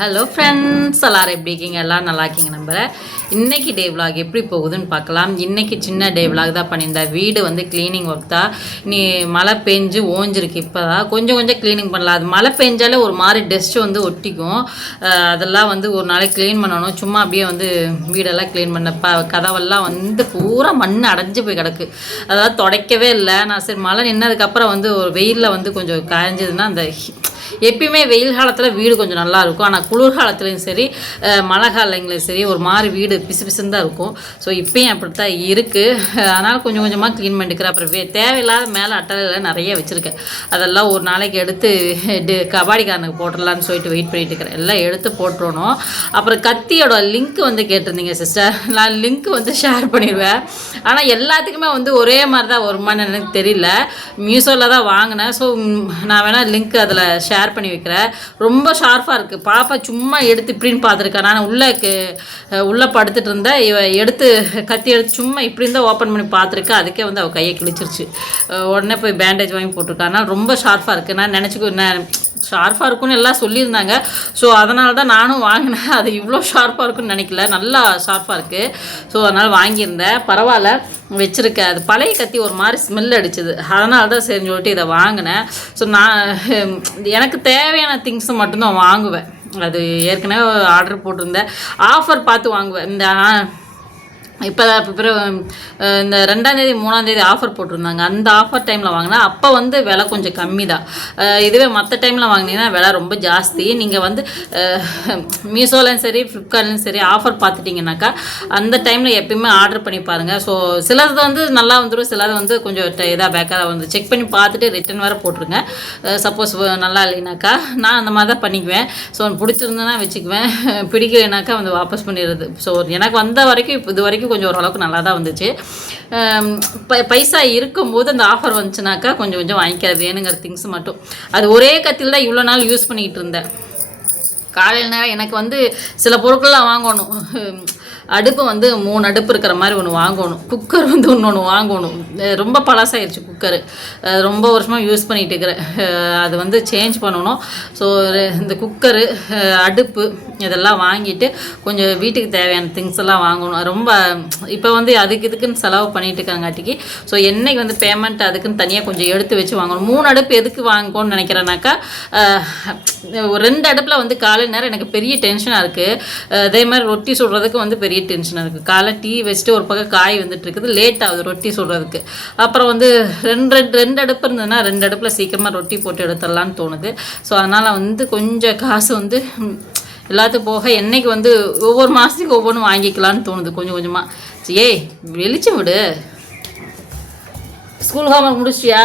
Hello friends எல்லாரும் எப்படி இருக்கீங்க? எல்லாம் நல்லா இருக்கீங்க நம்புகிறேன் இன்னைக்கு டே விலாக் எப்படி போகுதுன்னு பார்க்கலாம். இன்றைக்கி சின்ன டே விலாக் தான் பண்ணியிருந்தேன் வீடு வந்து க்ளீனிங் ஒர்க் தான். நீ மழை பெஞ்சு ஓஞ்சிருக்கு இப்போ தான் கொஞ்சம் கொஞ்சம் க்ளீனிங் பண்ணலாம். அது மழை பெஞ்சாலே ஒரு மாதிரி டஸ்ட்டு வந்து ஒட்டிக்கும். அதெல்லாம் வந்து ஒரு நாளைக்கு க்ளீன் பண்ணணும். சும்மா அப்படியே வந்து வீடெல்லாம் க்ளீன் பண்ண ப கதவெல்லாம் வந்து பூரா மண் அடைஞ்சு போய் கிடக்கு. அதாவது துடைக்கவே இல்லை. நான் சரி மழை நின்னதுக்கப்புறம் வந்து ஒரு வெயிலில் வந்து கொஞ்சம் காய்ஞ்சதுன்னா அந்த எப்பயுமே வெயில் காலத்தில் வீடு கொஞ்சம் நல்லா இருக்கும். ஆனால் குளிர்காலத்துலேயும் சரி மழை காலங்களையும் சரி ஒரு மாதிரி வீடு பிசு பிசுன்னு தான் இருக்கும். ஸோ இப்பயும் அப்படித்தான் இருக்குது அதனால் கொஞ்சம் கொஞ்சமாக க்ளீன் பண்ணிக்கிறேன். அப்புறம் வே தேவையில்லாத மேலே அட்டலையில் நிறைய வச்சுருக்கேன். அதெல்லாம் ஒரு நாளைக்கு எடுத்து கபாடிக்காரனுக்கு போட்டுடலான்னு சொல்லிட்டு வெயிட் பண்ணிட்டு இருக்கிறேன். எல்லாம் எடுத்து போட்டுறணும். அப்புறம் கத்தியோட லிங்க் வந்து கேட்டிருந்தீங்க சிஸ்டர் நான் லிங்க் வந்து ஷேர் பண்ணிடுவேன். ஆனால் எல்லாத்துக்குமே வந்து ஒரே மாதிரி தான் வருமானு எனக்கு தெரியல. மீஷோவில் தான் வாங்கினேன் ஸோ நான் வேணால் லிங்க் அதில் ஷேர் ஷேர் பண்ணி வைக்கிறேன். ரொம்ப ஷார்ப்பாக இருக்குது பாப்பா சும்மா எடுத்து இப்படின்னு பார்த்துருக்கேன் நான் உள்ளே உள்ளே படுத்துட்டு இருந்தேன். இவ எடுத்து கத்தி எடுத்து சும்மா இப்படி தான் ஓப்பன் பண்ணி பார்த்துருக்கேன் அதுக்கே வந்து அவள் கையை கிழிச்சிருச்சு. உடனே போய் பேண்டேஜ் வாங்கி போட்டிருக்கானா ரொம்ப ஷார்ப்பாக இருக்குது நான் நினச்சிக்கோ நான் ஷார்ப்பாக இருக்கும்னு எல்லாம் சொல்லியிருந்தாங்க. ஸோ அதனால தான் நானும் வாங்கினேன். அது இவ்வளோ ஷார்ப்பாக இருக்கும்னு நினைக்கல. நல்லா ஷார்ப்பாக இருக்குது ஸோ அதனால் வாங்கியிருந்தேன். பரவாயில்ல. வச்சுருக்கேன் அது பழைய கத்தி ஒரு மாதிரி ஸ்மெல் அடிச்சுது. அதனால தான் சரின்னு சொல்லிட்டு இதை வாங்கினேன். ஸோ நான் எனக்கு தேவையான திங்ஸை மட்டும்தான் வாங்குவேன். அது ஏற்கனவே ஆர்டர் போட்டிருந்தேன். ஆஃபர் பார்த்து வாங்குவேன். இந்த ஆ, இப்போ இப்போ பிறகு இந்த ரெண்டாந்தேதி மூணாந்தேதி ஆஃபர் போட்டிருந்தாங்க. அந்த ஆஃபர் டைமில் வாங்கினா அப்போ வந்து விலை கொஞ்சம் கம்மி தான். இதுவே மற்ற டைமில் வாங்கினீங்கன்னா விலை ரொம்ப ஜாஸ்தி. நீங்கள் வந்து மீஷோலையும் சரி ஃப்ளிப்கார்ட்லையும் சரி ஆஃபர் பார்த்துட்டிங்கனாக்கா அந்த டைமில் எப்பயுமே ஆர்டர் பண்ணி பாருங்கள் ஸோ சிலது வந்து நல்லா வந்துடும் சிலது வந்து கொஞ்சம் இதாக பேக்காக வந்து. செக் பண்ணி பார்த்துட்டு ரிட்டன் வேறு போட்டுருங்க. சப்போஸ் நல்லா இல்லைனாக்கா நான் அந்த மாதிரி தான் பண்ணிக்குவேன். ஸோ பிடிச்சிருந்தேன்னா வச்சுக்குவேன். பிடிக்கலைனாக்கா வந்து வாபஸ் பண்ணிடுறது. ஸோ எனக்கு வந்த வரைக்கும் இப்போ இது வரைக்கும் கொஞ்சம் ஓரளவுக்கு நல்லா தான் வந்துச்சு ப- பைசா இருக்கும்போது அந்த ஆஃபர் வந்துச்சுனாக்கா கொஞ்சம் கொஞ்சம் வாங்கிக்காது. வேணுங்கிற திங்ஸ் மட்டும். அது ஒரே கத்தில் தான் இவ்வளோ நாள் யூஸ் பண்ணிக்கிட்டு இருந்தேன். காலையில் நேரம் எனக்கு வந்து சில பொருட்கள்லாம் வாங்கணும். அடுப்பு வந்து மூணு அடுப்பு இருக்கிற மாதிரி ஒன்று வாங்கணும். குக்கர் வந்து இன்னொன்று வாங்கணும். ரொம்ப பழசாயிருச்சு குக்கரு ரொம்ப வருஷமாக யூஸ் பண்ணிகிட்டு இருக்கிறேன். அது வந்து சேஞ்ச் பண்ணணும். ஸோ இந்த குக்கரு அடுப்பு இதெல்லாம் வாங்கிட்டு கொஞ்சம் வீட்டுக்கு தேவையான திங்ஸ் எல்லாம் வாங்கணும். ரொம்ப இப்போ வந்து அதுக்கு இதுக்குன்னு செலவு பண்ணிட்டு இருக்காங்காட்டிக்கு ஸோ என்னைக்கு வந்து பேமெண்ட் அதுக்குன்னு தனியாக கொஞ்சம் எடுத்து வச்சு வாங்கணும். மூணு அடுப்பு எதுக்கு வாங்கணும்னு நினைக்கிறேன்னாக்கா ஒரு ரெண்டு அடுப்பில் வந்து காலை நேரம் எனக்கு பெரிய டென்ஷனாக இருக்குது அதே மாதிரி ரொட்டி சுடுறதுக்கு வந்து பெரிய டென்ஷனாக இருக்குது காலை டீ வச்சுட்டு ஒரு பக்கம் காய் வந்துட்டு இருக்குது. லேட் ஆகுது ரொட்டி சுடுறதுக்கு அப்புறம் வந்து ரெண்டு ரெண்டு ரெண்டு அடுப்பு இருந்ததுன்னா ரெண்டு அடுப்பில் சீக்கிரமாக ரொட்டி போட்டு எடுத்துடலான்னு தோணுது. ஸோ அதனால் வந்து கொஞ்சம் காசு வந்து எல்லாத்துக்கும் போக என்னைக்கு வந்து ஒவ்வொரு மாதத்துக்கு ஒவ்வொன்றும் வாங்கிக்கலான்னு தோணுது கொஞ்சம் கொஞ்சமாக ஏய் வெளிச்சம் விடு. ஸ்கூல் ஹோம்ஒர்க் முடிச்சிட்டியா?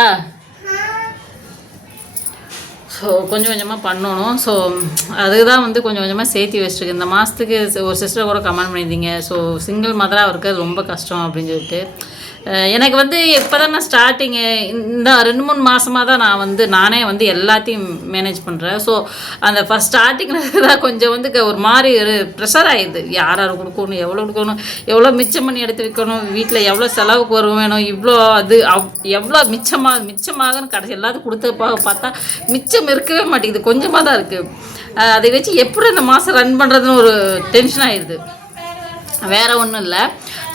ஸோ கொஞ்சம் கொஞ்சமாக பண்ணணும். ஸோ அதுக்கு தான் வந்து கொஞ்சம் கொஞ்சமாக சேர்த்து வச்சுருக்கு இந்த மாதத்துக்கு ஒரு சிஸ்டர் கூட கமெண்ட் பண்ணியிருந்தீங்க. ஸோ சிங்கிள் மதராக இருக்கிறது ரொம்ப கஷ்டம் அப்படின்னு சொல்லிட்டு. எனக்கு வந்து இப்போ தான் நான் ஸ்டார்டிங்கு இந்த ரெண்டு மூணு மாதமாக தான் நான் வந்து நானே வந்து எல்லாத்தையும் மேனேஜ் பண்ணுறேன் ஸோ அந்த ஃபஸ்ட் ஸ்டார்டிங்கில் தான் கொஞ்சம் வந்து க- ஒரு மாதிரி ஒரு ப்ரெஷர் ஆகிடுது யார் யார் கொடுக்கணும் எவ்வளோ கொடுக்கணும் எவ்வளோ மிச்சம் பண்ணி எடுத்து வைக்கணும் வீட்டில் எவ்வளோ செலவுக்கு வரும் வேணும் இவ்வளோ அது அவ் எவ்வளோ மிச்சமாக மிச்சமாகன்னு கடைசி எல்லாத்துக்கும் கொடுத்த பார்த்தா மிச்சம் இருக்கவே மாட்டேங்குது. கொஞ்சமாக தான் இருக்குது அதை வச்சு எப்படி அந்த மாதம் ரன் பண்ணுறதுன்னு ஒரு டென்ஷன் ஆகிடுது வேறு ஒன்றும் இல்லை.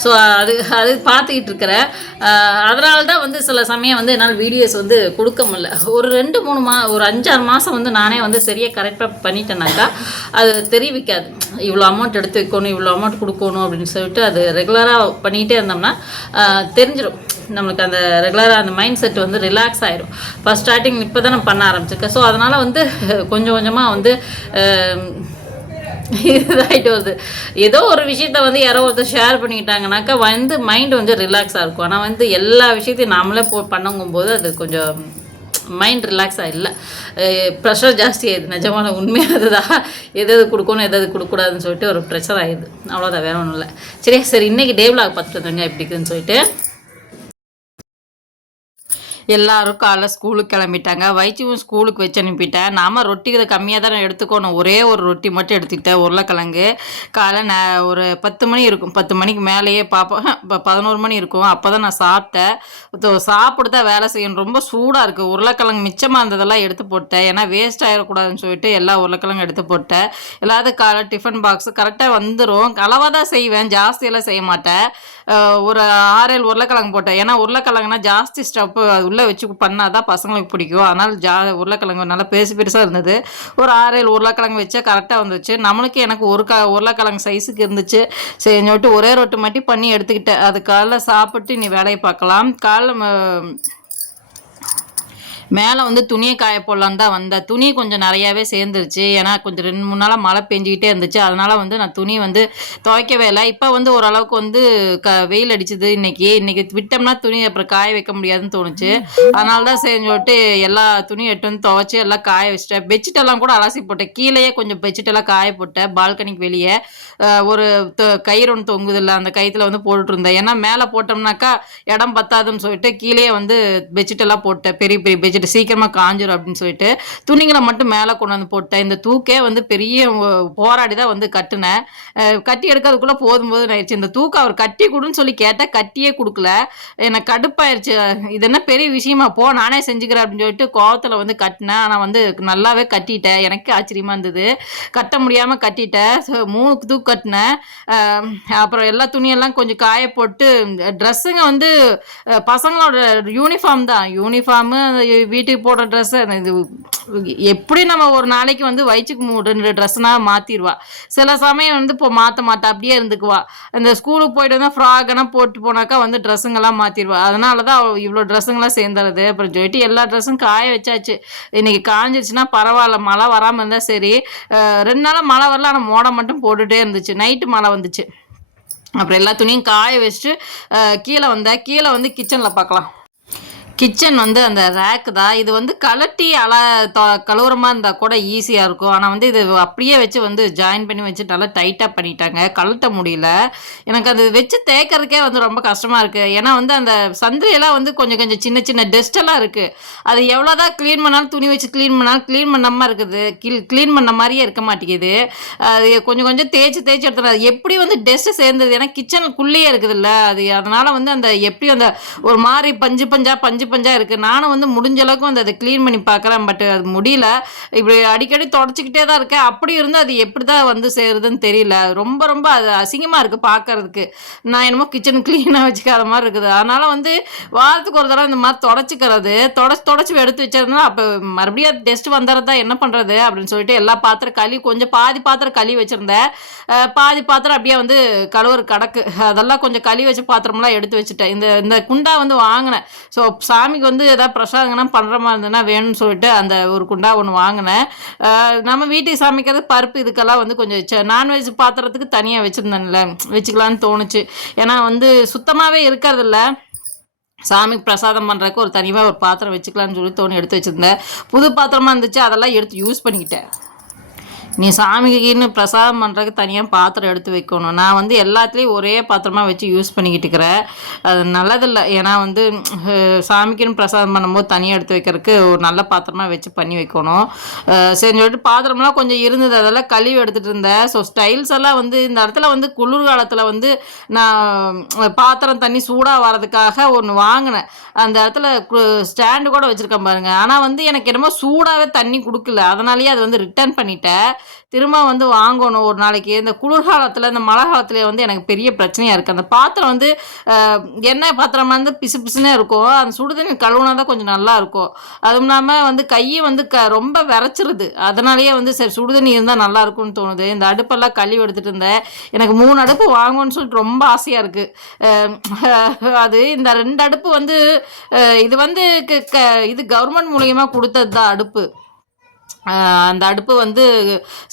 ஸோ அது அது பார்த்துக்கிட்டு இருக்கிறேன் அதனால தான் வந்து சில சமயம் வந்து என்னால் வீடியோஸ் வந்து கொடுக்க முடியல. ஒரு ரெண்டு மூணு மா ஒரு அஞ்சாறு மாதம் வந்து நானே வந்து சரியாக கரெக்டாக பண்ணிட்டேனாக்கா அது தெரிவிக்காது. இவ்வளோ அமௌண்ட் எடுத்து வைக்கணும் இவ்வளோ அமௌண்ட் கொடுக்கணும் அப்படின்னு சொல்லிட்டு அது ரெகுலராக பண்ணிகிட்டே இருந்தோம்னா தெரிஞ்சிடும் நம்மளுக்கு அந்த ரெகுலராக அந்த மைண்ட் செட் வந்து ரிலாக்ஸ் ஆகிடும் ஃபஸ்ட் ஸ்டார்டிங் இப்போ தான் நான் பண்ண ஆரம்பிச்சிருக்கேன். ஸோ அதனால் வந்து கொஞ்சம் கொஞ்சமாக வந்து இதாகிட்டு வருது. ஏதோ ஒரு விஷயத்த வந்து யாரோ ஒருத்தர் ஷேர் பண்ணிக்கிட்டாங்கனாக்கா வந்து மைண்ட் வந்து ரிலாக்ஸாக இருக்கும். ஆனால் வந்து எல்லா விஷயத்தையும் நாமளே போ பண்ணுங்கும்போது அது கொஞ்சம் மைண்ட் ரிலாக்ஸாக இல்லை. ப்ரெஷர் ஜாஸ்தி ஆயிடுது. நிஜமான உண்மையாக அதுதான். எது எது கொடுக்கணும் எது எது கொடுக்கூடாதுன்னு சொல்லிட்டு ஒரு ப்ரெஷர் ஆயிடுது. அவ்வளோதான் வேற ஒன்றும் இல்லை. சரி சரி இன்றைக்கி டேபிளாக பார்த்துட்டு வந்துருங்க எப்படி இருக்குதுன்னு சொல்லிட்டு. எல்லாரும் காலைல ஸ்கூலுக்கு கிளம்பிட்டாங்க. வைச்சியும் ஸ்கூலுக்கு வச்சு அனுப்பிட்டேன் நாம் ரொட்டி இதை கம்மியாக தான் எடுத்துக்கணும். ஒரே ஒரு ரொட்டி மட்டும் எடுத்துக்கிட்டேன் உருளைக்கிழங்கு. காலைல நான் ஒரு பத்து மணி இருக்கும். பத்து மணிக்கு மேலேயே பார்ப்போம் இப்போ பதினோரு மணி இருக்கும். அப்போ தான் நான் சாப்பிட்டேன். சாப்பிட்டு தான் வேலை செய்யணும். ரொம்ப சூடாக இருக்குது உருளைக்கிழங்கு மிச்சமாக இருந்ததெல்லாம் எடுத்து போட்டேன். ஏன்னா வேஸ்ட் ஆகிடக்கூடாதுன்னு சொல்லிட்டு எல்லா உருளைக்கிழங்கு எடுத்து போட்டேன். எல்லாத்துக்கும் காலை டிஃபன் பாக்ஸ் கரெக்டாக வந்துடும் அளவாக தான் செய்வேன். ஜாஸ்தியெல்லாம் செய்ய மாட்டேன். ஒரு ஆறேழு உருளைக்கிழங்கு போட்டேன். ஏன்னா உருளைக்கிழங்குனா ஜாஸ்தி ஸ்டப்பு உள்ள வச்சு பண்ணால் தான் பசங்களுக்கு பிடிக்கும். அதனால் ஜா உருளைக்கிழங்கு நல்லா பெருசு பெருசாக இருந்தது. ஒரு ஆறேழு உருளைக்கிழங்கு வச்சா கரெக்டாக வந்துச்சு. நம்மளுக்கு எனக்கு ஒரு க உருளைக்கிழங்கு சைஸுக்கு இருந்துச்சு. சரி சொல்லிட்டு ஒரே ரொட்டு மட்டும் பண்ணி எடுத்துக்கிட்டேன். அது காலைல சாப்பிட்டு நீ வேலையை பார்க்கலாம். காலைல மேலே வந்து துணியை காய போடலான்னு தான் வந்தேன். துணி கொஞ்சம் நிறையாவே சேர்ந்துருச்சு. ஏன்னா கொஞ்சம் ரெண்டு மூணு நாளாக மழை பெஞ்சிக்கிட்டே இருந்துச்சு. அதனால் வந்து நான் துணி வந்து துவைக்கவே இல்லை. இப்போ வந்து ஓரளவுக்கு வந்து க வெயில் அடிச்சுது இன்றைக்கி இன்றைக்கி விட்டோம்னா துணி அப்புறம் காய வைக்க முடியாதுன்னு தோணுச்சு. அதனால தான் சரி சொல்லிட்டு எல்லா துணியும் எட்டு வந்து துவைச்சி எல்லாம் காய வச்சிட்டேன். பெட்ஷீட்டெல்லாம் கூட அலசி போட்டேன். கீழேயே கொஞ்சம் பெட்ஷீட்டெல்லாம் காய போட்டேன். பால்கனிக்கு வெளியே. ஒரு தொ- கயிறு ஒன்று தொங்குது இல்லை அந்த கயித்துல வந்து போட்டுட்டு ஏன்னா மேலே போட்டோம்னாக்கா இடம் பத்தாதுன்னு சொல்லிட்டு கீழேயே வந்து பெட்ஷீட்டெல்லாம் போட்டேன். பெரிய பெரிய பெட்ஷீட் சீக்கிரமாக காஞ்சிரும் அப்படின்னு சொல்லிட்டு துணிகளை மட்டும் மேலே கொண்டு வந்து போட்டேன். இந்த தூக்கே வந்து பெரிய போராடி தான் வந்து கட்டினேன். கட்டி எடுக்கிறதுக்குள்ளே போதும் போது ஆயிடுச்சு. இந்த தூக்கம் அவர் கட்டி கொடுன்னு சொல்லி கேட்டால் கட்டியே கொடுக்கல. எனக்கு கடுப்பாயிருச்சு. இது என்ன பெரிய விஷயமா? போ நானே செஞ்சுக்கிறேன் அப்படின்னு சொல்லிட்டு கோவத்தில் வந்து கட்டினேன். ஆனால் வந்து நல்லாவே கட்டிட்டேன். எனக்கு ஆச்சரியமா இருந்தது. கட்ட முடியாமல் கட்டிட்டேன். மூணு தூக்கு கட்டினேன். அப்புறம் எல்லா துணியெல்லாம் கொஞ்சம் காய போட்டு ட்ரெஸ்ஸுங்க வந்து பசங்களோட யூனிஃபார்ம் தான். யூனிஃபார்மு வீட்டுக்கு போடுற ட்ரெஸ்ஸு இது எப்படி நம்ம ஒரு நாளைக்கு வந்து வயிற்றுக்கு மூ ரெண்டு ட்ரெஸ்னா மாற்றிடுவா சில சமயம் வந்து இப்போ மாற்ற மாட்டா அப்படியே இருந்துக்குவா. இந்த ஸ்கூலுக்கு போயிட்டு வந்தால் ஃப்ராகெல்லாம் போட்டு போனாக்கா வந்து ட்ரெஸ்ஸுங்கெல்லாம் மாற்றிடுவா அதனால தான் அவள் இவ்வளோ ட்ரெஸ்ஸுங்கெல்லாம் சேர்ந்துறது. அப்புறம் சொல்லிட்டு எல்லா ட்ரெஸ்ஸும் காய வச்சாச்சு. இன்னைக்கு காஞ்சிருச்சுன்னா பரவாயில்ல மழை வராமல் இருந்தால் சரி. ரெண்டு நாளாக மழை வரல ஆனால் மோடம் மட்டும் போட்டுகிட்டே இருந்துச்சு. நைட்டு மழை வந்துச்சு. அப்புறம் எல்லா துணியும் காய வச்சுட்டு கீழே வந்தேன் கீழே வந்து கிச்சனில் பார்க்கலாம் கிச்சன் வந்து அந்த ரேக் தான் இது வந்து கலட்டி அல தொ கழுவுறமா இருந்தால் கூட ஈஸியாக இருக்கும். ஆனால் வந்து இது அப்படியே வச்சு வந்து ஜாயின் பண்ணி வச்சு நல்லா டைட்டாக பண்ணிட்டாங்க. கழட்ட முடியல. எனக்கு அது வச்சு தேய்க்கறதுக்கே வந்து ரொம்ப கஷ்டமாக இருக்குது ஏன்னா வந்து அந்த சந்திரியெல்லாம் வந்து கொஞ்சம் கொஞ்சம் சின்ன சின்ன டஸ்ட்டெல்லாம் இருக்குது அது எவ்வளோதான் க்ளீன் பண்ணாலும் துணி வச்சு க்ளீன் பண்ணாலும் க்ளீன் பண்ணாமல் இருக்குது. க்ளீன் பண்ண மாதிரியே இருக்க மாட்டேங்குது. அது கொஞ்சம் கொஞ்சம் தேய்ச்சி தேய்ச்சி எடுத்துறது அது எப்படி வந்து டஸ்ட்டு சேர்ந்தது? ஏன்னா கிச்சனுக்குள்ளேயே இருக்குதுல்ல. அது அதனால் வந்து அந்த எப்படி அந்த ஒரு மாதிரி பஞ்சு பஞ்சா பஞ்சு பஞ்சாக இருக்குது நானும் வந்து முடிஞ்ச அளவுக்கு வந்து அதை க்ளீன் பண்ணி பார்க்குறேன். பட் அது முடியல. இப்படி அடிக்கடி தொடச்சிக்கிட்டே தான் இருக்கேன். அப்படி இருந்து அது எப்படி தான் வந்து சேருதுன்னு தெரியல. ரொம்ப ரொம்ப அது அசிங்கமாக இருக்குது பார்க்கறதுக்கு. நான் என்னமோ கிச்சன் க்ளீனாக வச்சுக்காத மாதிரி இருக்குது. அதனால் வந்து வாரத்துக்கு ஒரு தடவை இந்த மாதிரி தொடச்சிக்கிறது. தொடச்சி தொடச்சி எடுத்து வச்சிருந்தா அப்போ மறுபடியும் அது டெஸ்ட் வந்துடுறதா என்ன பண்ணுறது அப்படின்னு சொல்லிட்டு எல்லா பாத்திரம் களி கொஞ்சம் பாதி பாத்திரம் களி வச்சுருந்தேன். பாதி பாத்திரம் அப்படியே வந்து கழுவுற கடக்கு அதெல்லாம் கொஞ்சம் களி வச்ச பாத்திரம்லாம் எடுத்து வச்சுட்டேன். இந்த இந்த குண்டா வந்து வாங்கினேன். ஸோ சாமிக்கு வந்து ஏதாவது பிரசாதங்கன்னா பண்ணுற மாதிரி இருந்ததுன்னா வேணும்னு சொல்லிட்டு அந்த ஒரு குண்டா ஒன்று வாங்கினேன். நம்ம வீட்டுக்கு சமைக்கிறது பருப்பு இதுக்கெல்லாம் வந்து கொஞ்சம் நான்வெஜ் பாத்திரத்துக்கு தனியாக வச்சுருந்தேன்ல வச்சுக்கலான்னு தோணுச்சு. ஏன்னா வந்து சுத்தமாகவே இருக்கிறதில்ல. சாமிக்கு பிரசாதம் பண்ணுறதுக்கு ஒரு தனியாக ஒரு பாத்திரம் வச்சுக்கலான்னு சொல்லி தோணி எடுத்து வச்சுருந்தேன். புது பாத்திரமா இருந்துச்சு அதெல்லாம் எடுத்து யூஸ் பண்ணிக்கிட்டேன். நீ சாமிக்குன்னு பிரசாதம் பண்ணுறதுக்கு தனியாக பாத்திரம் எடுத்து வைக்கணும். நான் வந்து எல்லாத்துலேயும் ஒரே பாத்திரமா வச்சு யூஸ் பண்ணிக்கிட்டு இருக்கிறேன். அது நல்லதில்லை. ஏன்னா வந்து சாமிக்குன்னு பிரசாதம் பண்ணும்போது தனியாக எடுத்து வைக்கிறதுக்கு ஒரு நல்ல பாத்திரமா வச்சு பண்ணி வைக்கணும். சரி சொல்லிட்டு பாத்திரம்லாம் கொஞ்சம் இருந்தது. அதெல்லாம் கழுவி எடுத்துகிட்டு இருந்தேன். ஸோ ஸ்டைல்ஸ் எல்லாம் வந்து இந்த இடத்துல வந்து குளிர் காலத்தில் வந்து நான் பாத்திரம் தண்ணி சூடாக வர்றதுக்காக ஒன்று வாங்கினேன். அந்த இடத்துல ஸ்டாண்டு கூட வச்சுருக்கேன் பாருங்கள் ஆனால் வந்து எனக்கு என்னமோ சூடாகவே தண்ணி கொடுக்கல. அதனாலேயே அது வந்து ரிட்டர்ன் பண்ணிட்டேன். திரும்ப வந்து வாங்கணும் ஒரு நாளைக்கு. இந்த குளிர்காலத்தில் இந்த மழை காலத்துல வந்து எனக்கு பெரிய பிரச்சனையாக இருக்குது அந்த பாத்திரம் வந்து எண்ணெய் பாத்திரமா இருந்து பிசு பிசுனே இருக்கும். அந்த சுடுதண்ணி கழுவுனா தான் கொஞ்சம் நல்லா இருக்கும். அதுவும் இல்லாமல் வந்து கையை வந்து க ரொம்ப விரைச்சிருது. அதனாலேயே வந்து சரி சுடுதண்ணி இருந்தால் நல்லா இருக்கும்னு தோணுது. இந்த அடுப்பெல்லாம் கழுவி எடுத்துகிட்டு இருந்தேன். எனக்கு மூணு அடுப்பு வாங்கணும்னு சொல்லிட்டு ரொம்ப ஆசையாக இருக்குது அது இந்த ரெண்டு அடுப்பு வந்து இது வந்து க- க- இது கவர்மெண்ட் மூலியமாக கொடுத்தது தான் அடுப்பு. அந்த அடுப்பு வந்து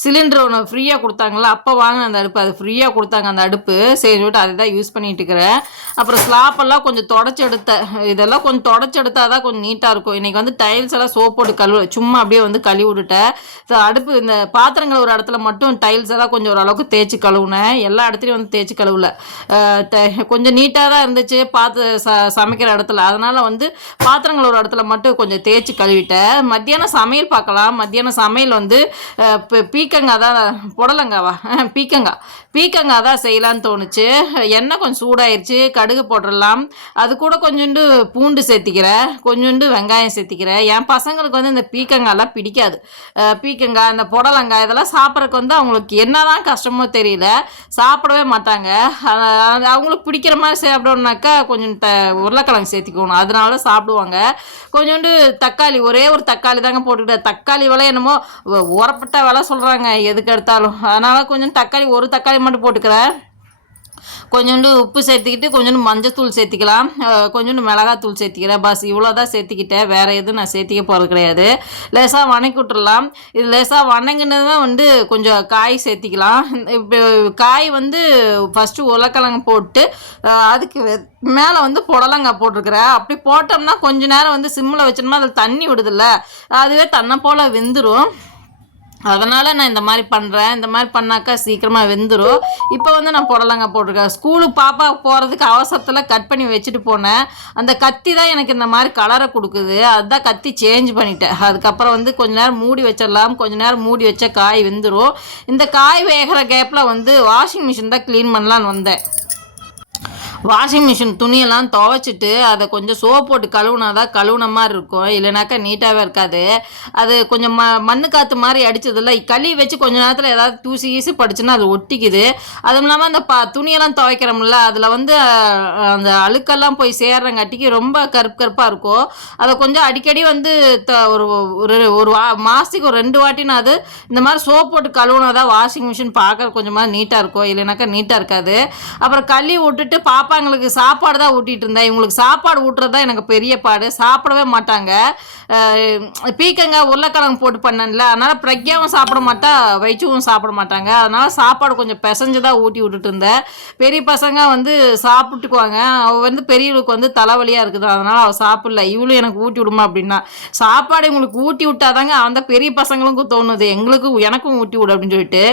சிலிண்டர் ஒன்று ஃப்ரீயாக கொடுத்தாங்களா அப்போ வாங்கின அந்த அடுப்பு அது ஃப்ரீயாக கொடுத்தாங்க அந்த அடுப்பு. சரி சொல்லிட்டு அதை தான் யூஸ் பண்ணிகிட்டு இருக்கிறேன். அப்புறம் ஸ்லாப்பெல்லாம் கொஞ்சம் தொடச்சி எடுத்தேன் இதெல்லாம் கொஞ்சம் தொடச்சி எடுத்தால் தான் கொஞ்சம் நீட்டாக இருக்கும். இன்றைக்கி வந்து டைல்ஸ் எல்லாம் சோப் போட்டு கழுவு சும்மா அப்படியே வந்து கழுவி விட்டுட்டேன். ஸோ அடுப்பு இந்த பாத்திரங்கள் ஒரு இடத்துல மட்டும் டைல்ஸ் எல்லாம் கொஞ்சம் ஓரளவுக்கு தேய்ச்சி கழுவுனேன். எல்லா இடத்துலையும் வந்து தேய்ச்சி கழுவல. த- கொஞ்சம் நீட்டாக தான் இருந்துச்சு பார்த்து ச சமைக்கிற இடத்துல. அதனால் வந்து பாத்திரங்கள் ஒரு இடத்துல மட்டும் கொஞ்சம் தேய்ச்சி கழுவிட்டேன். மத்தியானம் சமையல் பார்க்கலாம். மத்தியானம் சமையல் வந்து பீக்கங்காய் தான் புடலங்காவா? பீக்கங்காய். பீக்கங்காய் தான் செய்யலான்னு தோணுச்சு. எண்ணெய் கொஞ்சம் சூடாயிருச்சு கடுகு போட்டுடலாம். அது கூட கொஞ்சோண்டு பூண்டு சேர்த்திக்கிறேன் கொஞ்சோண்டு வெங்காயம் சேர்த்திக்கிறேன் என் பசங்களுக்கு வந்து இந்த பீக்கங்காய்லாம் பிடிக்காது. பீக்கங்காய் இந்த புடலங்காய் இதெல்லாம் சாப்பிட்றதுக்கு வந்து அவங்களுக்கு என்னதான் கஷ்டமோ தெரியல. சாப்பிடவே மாட்டாங்க. அவங்களுக்கு பிடிக்கிற மாதிரி சாப்பிடணுன்னாக்கா கொஞ்சம் த உருளைக்கிழங்கு சேர்த்திக்கணும். அதனால சாப்பிடுவாங்க. கொஞ்சோண்டு தக்காளி ஒரே ஒரு தக்காளி தாங்க போட்டுக்கிட்டேன். தக்காளி விலை என்னமோ உரப்பட்ட விலை சொல்கிறாங்க எதுக்கு எடுத்தாலும். அதனால் கொஞ்சம் தக்காளி ஒரு தக்காளி மட்டும் போட்டுக்கிறேன் கொஞ்சோண்டு உப்பு சேர்த்துக்கிட்டு கொஞ்சோண்டு மஞ்சத்தூள் சேர்த்திக்கலாம். கொஞ்சோண்டு மிளகாத்தூள் சேர்த்திக்கிறேன். பஸ் இவ்வளோ தான் சேர்த்திக்கிட்டேன். வேறு எதுவும் நான் சேர்த்திக்க போகிறது கிடையாது. லேசாக வணக்கி விட்டுறலாம். இது லேசாக வணங்கினதுமே வந்து கொஞ்சம் காய் சேர்த்திக்கலாம். இப்போ காய் வந்து ஃபஸ்ட்டு உலக்கிழங்கு போட்டு அதுக்கு மேலே வந்து புடலங்காய் போட்டிருக்கிறேன். அப்படி போட்டோம்னா கொஞ்ச நேரம் வந்து சிம்மில் வச்சோம்னா அதில் தண்ணி விடுதில்ல. அதுவே தன்னை போல் வெந்துடும் அதனால் நான் இந்த மாதிரி பண்ணுறேன் இந்த மாதிரி பண்ணாக்கா சீக்கிரமாக வெந்துடும் இப்போ வந்து நான் புடலங்காய் போட்டிருக்கேன். ஸ்கூலுக்கு பாப்பா போகிறதுக்கு அவசரத்தில் கட் பண்ணி வச்சுட்டு போனேன். அந்த கத்தி தான் எனக்கு இந்த மாதிரி கலரை கொடுக்குது. அதுதான் கத்தி சேஞ்ச் பண்ணிட்டேன். அதுக்கப்புறம் வந்து கொஞ்ச நேரம் மூடி வச்சிடலாம். கொஞ்ச நேரம் மூடி வச்சா காய் வெந்துடும் இந்த காய் வேகிற கேப்பில் வந்து வாஷிங் மிஷின் தான் க்ளீன் பண்ணலான்னு வந்தேன். வாஷிங் மிஷின் துணியெல்லாம் துவைச்சிட்டு அதை கொஞ்சம் சோப் போட்டு கழுவுனா தான் கழுவுன மாதிரி இருக்கும். இல்லைனாக்கா நீட்டாகவே இருக்காது. அது கொஞ்சம் ம மண்ணு காற்று மாதிரி அடிச்சதில்ல. களி வச்சு கொஞ்ச நேரத்தில் ஏதாவது தூசி கீசி படிச்சுன்னா அது ஒட்டிக்குது. அதுவும் இல்லாமல் அந்த ப துணியெல்லாம் துவைக்கிறோம்ல அதில் வந்து அந்த அழுக்கெல்லாம் போய் சேர்றங்காட்டிக்கு ரொம்ப கருப்பு கருப்பாக இருக்கும். அதை கொஞ்சம் அடிக்கடி வந்து த ஒரு ஒரு ஒரு வா மாதத்துக்கு ஒரு ரெண்டு வாட்டினாது இந்த மாதிரி சோப் போட்டு கழுவுனா தான் வாஷிங் மிஷின் பார்க்க கொஞ்சமாக நீட்டாக இருக்கும். இல்லைனாக்கா நீட்டாக இருக்காது. அப்புறம் கழுவி விட்டுட்டு பாப்பா பாப்பாங்களுக்கு சாப்பாடு தான் ஊட்டிகிட்டு இருந்தேன். இவங்களுக்கு சாப்பாடு ஊட்டுறது தான் எனக்கு பெரிய பாடு. சாப்பிடவே மாட்டாங்க. பீக்கங்காய் உருளைக்கிழங்கு போட்டு பண்ணேன்ல. அதனால் பிரக்யாவும் சாப்பிட மாட்டா வைச்சுவும் சாப்பிட மாட்டாங்க. அதனால் சாப்பாடு கொஞ்சம் பிசைஞ்சு தான் ஊட்டி விட்டுட்டு இருந்தேன். பெரிய பசங்க வந்து சாப்பிட்டுக்குவாங்க. அவள் வந்து பெரியவளுக்கு வந்து தலைவலியாக இருக்குது. அதனால் அவள் சாப்பிடல. இவளும் எனக்கு ஊட்டி விடுமா அப்படின்னா சாப்பாடு இவங்களுக்கு ஊட்டி விட்டாதாங்க அந்த பெரிய பசங்களுக்கும் தோணுது. எங்களுக்கும் எனக்கும் ஊட்டி விடு அப்படின்னு சொல்லிட்டு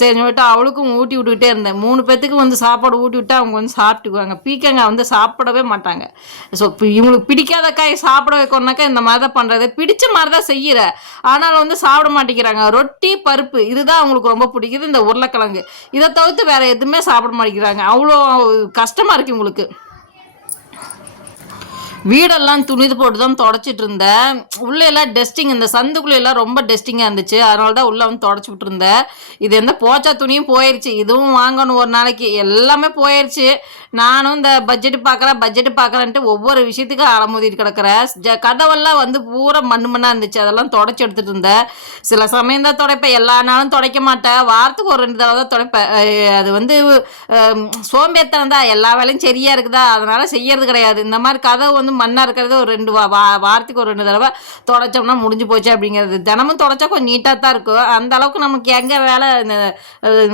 சரி சொல்லிட்டு அவளுக்கும் ஊட்டி விட்டுக்கிட்டே இருந்தேன். மூணு பேத்துக்கு வந்து சாப்பாடு ஊட்டி விட்டு அவங்க வந்து சாப்பிட்டு சாப்பிட்டுக்குவாங்க. பீக்கங்காய் வந்து சாப்பிடவே மாட்டாங்க. ஸோ இவங்களுக்கு பிடிக்காத காய் சாப்பிட வைக்கணுனாக்கா இந்த மாதிரி தான் பண்ணுறது பிடிச்ச மாதிரி தான் செய்கிற ஆனாலும் வந்து சாப்பிட மாட்டேங்கிறாங்க. ரொட்டி பருப்பு இதுதான் அவங்களுக்கு ரொம்ப பிடிக்குது இந்த உருளைக்கிழங்கு. இதை தவிர்த்து வேற எதுவுமே சாப்பிட மாட்டேங்கிறாங்க. அவ்வளோ கஷ்டமாக இருக்குது உங்களுக்கு வீடெல்லாம் துணிது போட்டு தான் தொடச்சிட்டு இருந்தேன். உள்ளே எல்லாம் டஸ்டிங் இந்த சந்துக்குள்ள எல்லாம் ரொம்ப டஸ்டிங்காக இருந்துச்சு. அதனால தான் உள்ளே வந்து தொடச்சி விட்டுருந்தேன். இது எந்த போச்சா துணியும் போயிடுச்சு இதுவும் வாங்கணும் ஒரு நாளைக்கு. எல்லாமே போயிடுச்சு நானும் இந்த பட்ஜெட் பார்க்குறேன் பட்ஜெட் பார்க்குறேன்ட்டு ஒவ்வொரு விஷயத்துக்கும் அலமுதிட்டு கிடக்கிறேன். ஜ கதவெல்லாம் வந்து பூரா மண் மண்ணாக இருந்துச்சு. அதெல்லாம் தொடச்சி எடுத்துட்டு இருந்தேன். சில சமயம் தான் துடைப்பேன். எல்லா நாளும் துடைக்க மாட்டேன். வாரத்துக்கு ஒரு ரெண்டு தடவை தான் துடைப்பேன். அது வந்து சோம்பேத்தனம் தான். எல்லா வேலையும் சரியாக இருக்குதா? அதனால் செய்யறது கிடையாது. இந்த மாதிரி கதவு வந்து மண்ணாக இருக்கிறது ஒரு ரெண்டு வா வா- வாரத்துக்கு ஒரு ரெண்டு தடவை தொடச்சோம்னா முடிஞ்சு போச்சு அப்படிங்கிறது. தினமும் தொடச்சா கொஞ்சம் நீட்டாக தான் இருக்கும். அந்த அளவுக்கு நமக்கு எங்கே வேலை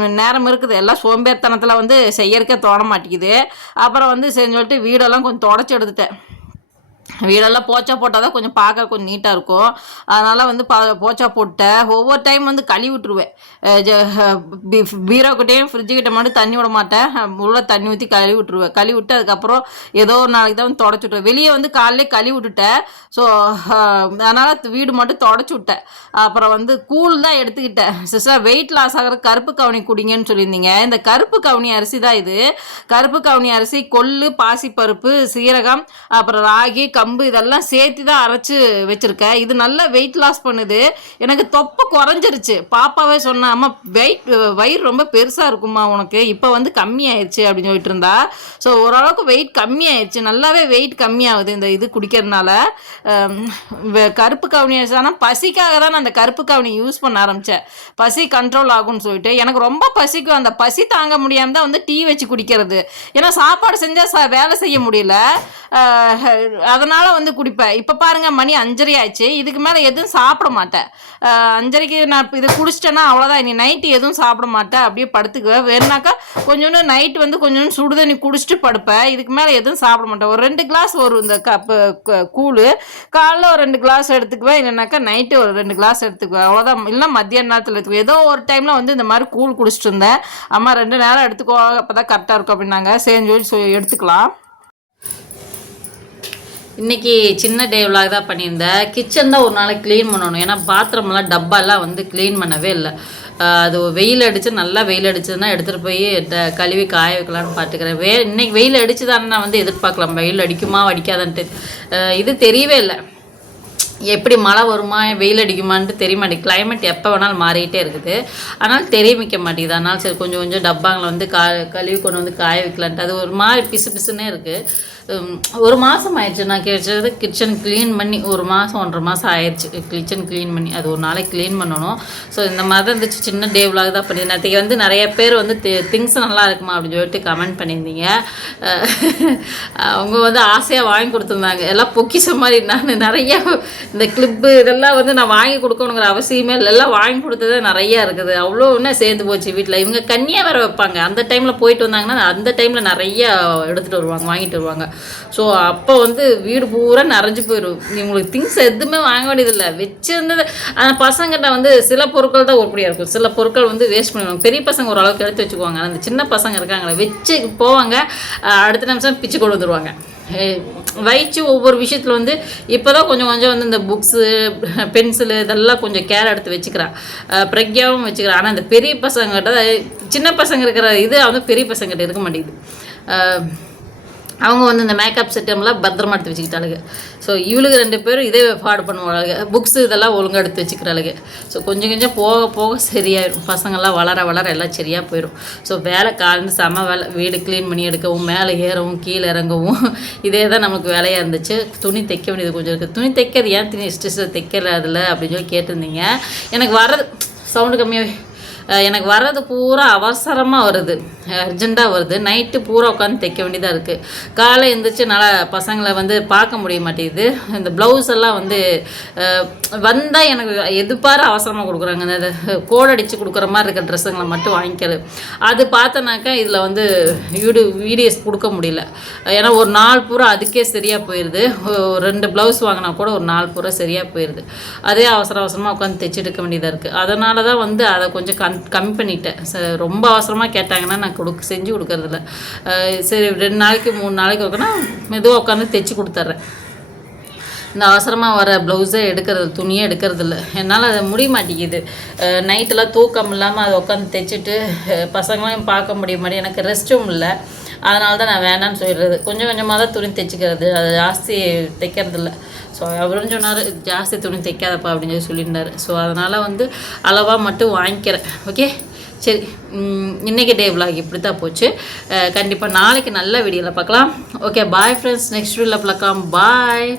நேரம் இருக்குது. எல்லாம் சோம்பேறித்தனத்தில் வந்து செய்யறக்கே தோண மாட்டேங்குது. அப்புறம் வந்து சரின்னு சொல்லிட்டு வீடெல்லாம் கொஞ்சம் தொடச்சி எடுத்துட்டேன். வீடெல்லாம் போச்சா போட்டால் தான் கொஞ்சம் பார்க்க கொஞ்சம் நீட்டாக இருக்கும். அதனால் வந்து பா போச்சா போட்டேன் ஒவ்வொரு டைம் வந்து கழுவி விட்டுருவேன். பீரோக்கிட்டேயும் ஃப்ரிட்ஜுக்கிட்ட மட்டும் தண்ணி விட மாட்டேன். உள்ள தண்ணி ஊற்றி கழுவி விட்டுருவேன். கழுவி விட்டு அதுக்கப்புறம் ஏதோ ஒரு நாளைக்கு தான் வந்து தொடச்சி வெளியே வந்து காலையிலே கழுவி விட்டுட்டேன். ஸோ அதனால் வீடு மட்டும் தொடச்சி விட்டேன். அப்புறம் வந்து கூழ் தான் எடுத்துக்கிட்டேன். சிஸ்டர் வெயிட் லாஸ் ஆகிற கருப்பு கவுனி குடிங்கன்னு சொல்லியிருந்தீங்க. இந்த கருப்பு கவுனி அரிசி தான் இது. கருப்பு கவுனி அரிசி கொள்ளு பாசிப்பருப்பு சீரகம் அப்புறம் ராகி கம்பு இதெல்லாம் சேர்த்து தான் அரைச்சி வச்சுருக்கேன் இது நல்லா வெயிட் லாஸ் பண்ணுது. எனக்கு தொப்பை குறைஞ்சிருச்சு. பாப்பாவே சொன்னா அம்மா வெயிட் வயிறு ரொம்ப பெருசாக இருக்குமா உனக்கு. இப்போ வந்து கம்மியாயிருச்சு அப்படின்னு சொல்லிட்டு இருந்தா. ஸோ ஓரளவுக்கு வெயிட் கம்மியாயிருச்சு. நல்லாவே வெயிட் கம்மியாகுது இந்த இது குடிக்கிறதுனால. கருப்பு கவுனி ஆனால் பசிக்காக தான் நான் அந்த கருப்பு கவுனி யூஸ் பண்ண ஆரம்பித்தேன் பசி கண்ட்ரோல் ஆகும்னு சொல்லிட்டு. எனக்கு ரொம்ப பசிக்கும். அந்த பசி தாங்க முடியாமல் தான் வந்து டீ வச்சு குடிக்கிறது. ஏன்னா சாப்பாடு செஞ்சால் வேலை செய்ய முடியல. அதனால் அதனால வந்து குடிப்பேன். இப்போ பாருங்க மணி அஞ்சரை ஆச்சு இதுக்கு மேலே எதுவும் சாப்பிட மாட்டேன். அஞ்சரைக்கு நான் இப்போ இதை குடிச்சிட்டேன்னா அவ்வளோதான் இனி நைட்டு எதுவும் சாப்பிட மாட்டேன். அப்படியே படுத்துக்குவேன். வேணுனாக்கா கொஞ்சோண்டு நைட்டு வந்து கொஞ்சோண்டு சுடு தண்ணி குடிச்சிட்டு படுப்பேன். இதுக்கு மேலே எதுவும் சாப்பிட மாட்டேன். ஒரு ரெண்டு கிளாஸ் வரும் இந்த கப்பு கூழு. காலைல ஒரு ரெண்டு கிளாஸ் எடுத்துக்குவேன். இல்லைனாக்கா நைட்டு ஒரு ரெண்டு கிளாஸ் எடுத்துக்குவேன். அவ்வளோதான் இல்லை மத்தியான நேரத்தில் எடுத்துக்குவேன். ஏதோ ஒரு டைமில் வந்து இந்த மாதிரி கூழ் குடிச்சிட்டு இருந்தேன். அம்மா ரெண்டு நேரம் எடுத்துக்கோ. அப்போ தான் கரெக்டாக இருக்கும் அப்படின்னாங்க. செஞ்சு சொல்லி எடுத்துக்கலாம். இன்றைக்கி சின்ன டே விலாக் தான் பண்ணியிருந்தேன். கிச்சன் தான் ஒரு நாளைக்கு க்ளீன் பண்ணணும். ஏன்னா பாத்திரமெல்லாம் டப்பாலாம் வந்து க்ளீன் பண்ணவே இல்லை. அது வெயில் அடித்து நல்லா வெயில் அடிச்சதுன்னா எடுத்துகிட்டு போய் கழுவி காய வைக்கலான்னு பார்த்துக்கிறேன் வே இன்றைக்கி வெயில் அடிச்சுதான்னா நான் வந்து எதிர்பார்க்கலாம். வெயில் அடிக்குமா அடிக்காதான்ட்டு. இது தெரியவே இல்லை. எப்படி மழை வருமா வெயில் அடிக்குமான்ட்டு தெரிய மாட்டேங்குது. கிளைமேட் எப்போ வேணாலும் மாறிக்கிட்டே இருக்குது. ஆனால் தெரிவிக்க மாட்டேங்குது. அதனால் சரி கொஞ்சம் கொஞ்சம் டப்பாங்களை வந்து கா கழுவி கொண்டு வந்து காய வைக்கலான்ட்டு. அது ஒரு மாதிரி பிசு பிசுன்னே இருக்குது ஒரு மாதம் ஆயிடுச்சு. நான் கிச்சது கிச்சன் க்ளீன் பண்ணி ஒரு மாதம் ஒன்றரை மாதம் ஆயிடுச்சு. கிச்சன் க்ளீன் பண்ணி அது ஒரு நாளைக்கு க்ளீன் பண்ணணும். ஸோ இந்த மாதிரி இருந்துச்சு. சின்ன டே விலாக் தான் பண்ணி நேற்றுக்கு வந்து நிறைய பேர் வந்து திங்ஸ் நல்லா இருக்குமா அப்படின்னு சொல்லிட்டு கமெண்ட் பண்ணியிருந்தீங்க. அவங்க வந்து ஆசையாக வாங்கி கொடுத்துருந்தாங்க. எல்லாம் பொக்கிஷம் மாதிரி. நான் நிறைய இந்த கிளிப்பு இதெல்லாம் வந்து நான் வாங்கி கொடுக்கணுங்கிற அவசியமே இல்லை. எல்லாம் வாங்கி கொடுத்ததே நிறையா இருக்குது. அவ்வளோ இன்னும் சேர்ந்து போச்சு வீட்டில் இவங்க கன்னியாக வேறு வைப்பாங்க. அந்த டைமில் போயிட்டு வந்தாங்கன்னா அந்த டைமில் நிறைய எடுத்துகிட்டு வருவாங்க வாங்கிட்டு வருவாங்க. ஸோ அப்போ வந்து வீடு பூரா நிறைஞ்சு போயிடும் இவங்களுக்கு திங்ஸ் எதுவுமே வாங்க வேண்டியதில்லை. வச்சிருந்தது அந்த பசங்கிட்ட வந்து சில பொருட்கள் தான் உருப்படியாக இருக்கும். சில பொருட்கள் வந்து வேஸ்ட் பண்ணிடுவாங்க. பெரிய பசங்க ஓரளவுக்கு எடுத்து வச்சுக்குவாங்க. அந்த சின்ன பசங்க இருக்காங்களே வச்சு போவாங்க. அடுத்த நிமிஷம் பிச்சு கொண்டு வந்துடுவாங்க வயிற்று வைச்சு ஒவ்வொரு விஷயத்தில் வந்து இப்போ தான் கொஞ்சம் கொஞ்சம் வந்து இந்த புக்ஸு பென்சிலு இதெல்லாம் கொஞ்சம் கேர் எடுத்து வச்சுக்கிறான் பிரக்யாவும் வச்சுக்கிறான் ஆனால் இந்த பெரிய பசங்கிட்ட சின்ன பசங்க இருக்கிற இது வந்து பெரிய பசங்ககிட்ட இருக்க மாட்டேங்குது. அவங்க வந்து இந்த மேக்கப் செட்டம்லாம் பத்திரமா எடுத்து வச்சுக்கிட்டாளுங்க. ஸோ இவளுக்கு ரெண்டு பேரும் இதே ஃபாடு பண்ணுவாளுங்க. புக்ஸ் இதெல்லாம் ஒழுங்காக எடுத்து வச்சுக்கிறாளுங்க. ஸோ கொஞ்சம் கொஞ்சம் போக போக சரியாயிடும் பசங்கள்லாம் வளர வளர எல்லாம் சரியாக போயிடும் ஸோ வேலை காலந்து செம வேலை. வீடு க்ளீன் பண்ணி எடுக்கவும் மேலே ஏறவும் கீழே இறங்கவும். இதே தான் நமக்கு வேலையாக இருந்துச்சு. துணி தைக்க வேண்டியது கொஞ்சம் இருக்குது துணி தைக்கிறது ஏன் துணி ஸ்டிச்சில் தைக்கல அதில் அப்படின்னு சொல்லி கேட்டிருந்தீங்க. எனக்கு வர்றது சவுண்டு கம்மியாகவே எனக்கு வர்றது பூரா அவசரமாக வருது. அர்ஜெண்ட்டாக வருது. நைட்டு பூரா உட்காந்து தைக்க வேண்டியதாக இருக்குது காலை எழுந்திரிச்சு நல்லா பசங்களை வந்து பார்க்க முடிய மாட்டேங்குது. இந்த ப்ளவுஸ் எல்லாம் வந்து வந்தால் எனக்கு எதிர்பார அவசரமாக கொடுக்குறாங்க. இந்த கோடடிச்சு அடித்து கொடுக்குற மாதிரி இருக்க ட்ரெஸ்ஸுங்களை மட்டும் வாங்கிக்கிறது. அது பார்த்தனாக்கா இதில் வந்து வீடு வீடியோஸ் கொடுக்க முடியல. ஏன்னா ஒரு நாள் பூரா அதுக்கே சரியாக போயிடுது ரெண்டு ப்ளவுஸ் வாங்கினா கூட ஒரு நாள் பூரா சரியாக போயிடுது அதே அவசர அவசரமாக உட்காந்து தைச்சிட்டு எடுக்க வேண்டியதாக இருக்குது அதனால தான் வந்து அதை கொஞ்சம் கன் கம்மி பண்ணிட்டேன். ச- ரொம்ப அவசரமாக கேட்டாங்கன்னா நான் கொடுக்க செஞ்சு கொடுக்கறதில்ல. சரி ரெண்டு நாளைக்கு மூணு நாளைக்கு வைக்கனா மெதுவாக உட்காந்து தைச்சி கொடுத்துட்றேன் இந்த அவசரமாக வர ப்ளவுஸை எடுக்கிறது துணியே எடுக்கிறது இல்லை என்னால் அது முடிய மாட்டேங்குது. நைட்டெல்லாம் தூக்கம் இல்லாமல் அதை உட்காந்து தைச்சிட்டு பசங்களையும் பார்க்க முடிய மாதிரி எனக்கு ரெஸ்ட்டும் இல்லை. அதனால தான் நான் வேணான்னு சொல்லிடுறது கொஞ்சம் கொஞ்சமாக தான் துணி தைச்சிக்கிறது. அது ஜாஸ்தி தைக்கிறது இல்லை ஸோ அவரும் சொன்னார் ஜாஸ்தி துணி தைக்காதப்பா அப்படின்னு சொல்லி சொல்லியிருந்தார். ஸோ அதனால் வந்து அளவாக மட்டும் வாங்கிக்கிறேன். ஓகே சரி. இன்றைக்கி டே விலாக் இப்படி தான் போச்சு. கண்டிப்பாக நாளைக்கு நல்ல வீடியோவில் பார்க்கலாம். ஓகே பாய் ஃப்ரெண்ட்ஸ் நெக்ஸ்ட் வீடியோவில் பார்க்கலாம். பாய்